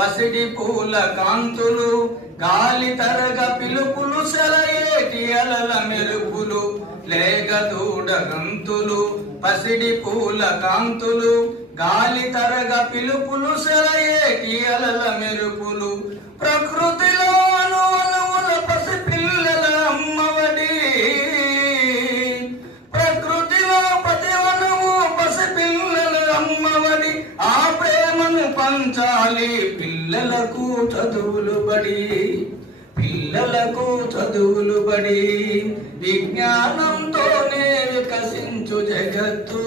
పసిడి పూల కాంతులు గాలి తరగ పిలుపులు సెలయేటి అలల మెరుపులు లేగ దూడ గంతులు పసిడి పూల కాంతులు గాలి తరగ పిలుపులు సెలయేటి అలల మెరుపులు. ప్రకృతిలో అనువనువుల పసి పిల్లల అమ్మవడి. ప్రకృతిలో పతివనము పసి పిల్లల అమ్మవడి. ఆ ప్రేమను పంచాలి పిల్లలకు చదువులు బడి పిల్లలకు చదువులు బడి విజ్ఞానంతోనే వికసించు జగత్తు.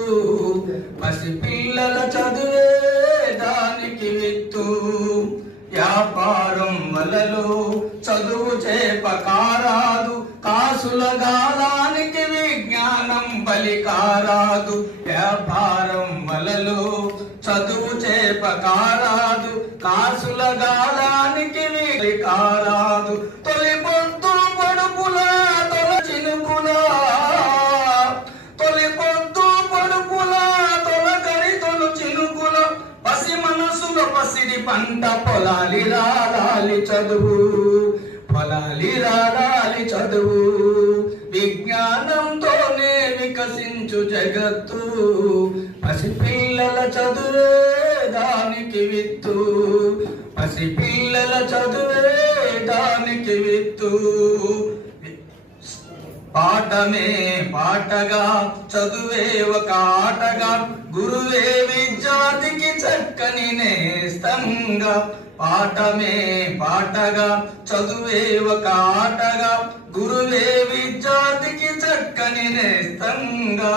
పసి పిల్లల చదువే దానికి విత్తు వ్యాపారం వలలో చదువు చేపకారాదు కాసుల గాలానికి విజ్ఞానం బలికారాదు వ్యాపారం వలలో చదువు చేపకారాదు కాసుల గాలానికి కారాదు. తొలి పొంతు పడుపుల తొల చినుకుల తొలి పొంతు పడుపుల తొల కరి తొలు చినుకుల పసి మనసులో పసిడి పంట పొలాలి రాలి చదువు పొలాలి రాలి చదువు. విజ్ఞానంతోనే వికసించు జగత్తు పసిపిల్లల చదువే. దానికి విత్తు పసి పిల్లల చదువేటానికి విత్తు. పాఠమే పాటగా చదువే ఒక ఆటగా. గురువే విద్యార్థికి చక్కని నేస్తంగా. పాఠమే పాటగా చదువే ఒక ఆటగా. గురువే విద్యార్థికి చక్కని నేస్తంగా.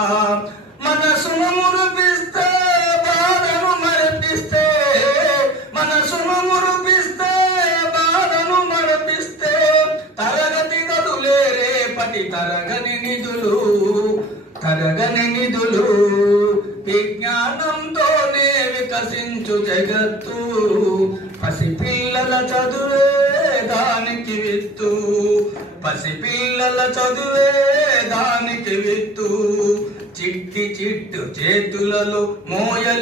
వాటి తరగని నిధులు తరగని నిధులు విజ్ఞానంతోనే వికసించు జగత్తు. పసిపిల్లల చదువే దానికి విత్తు. పసిపిల్లల చదువే దానికి విత్తు. చిట్టి చిట్టు చేతులలో మోయలి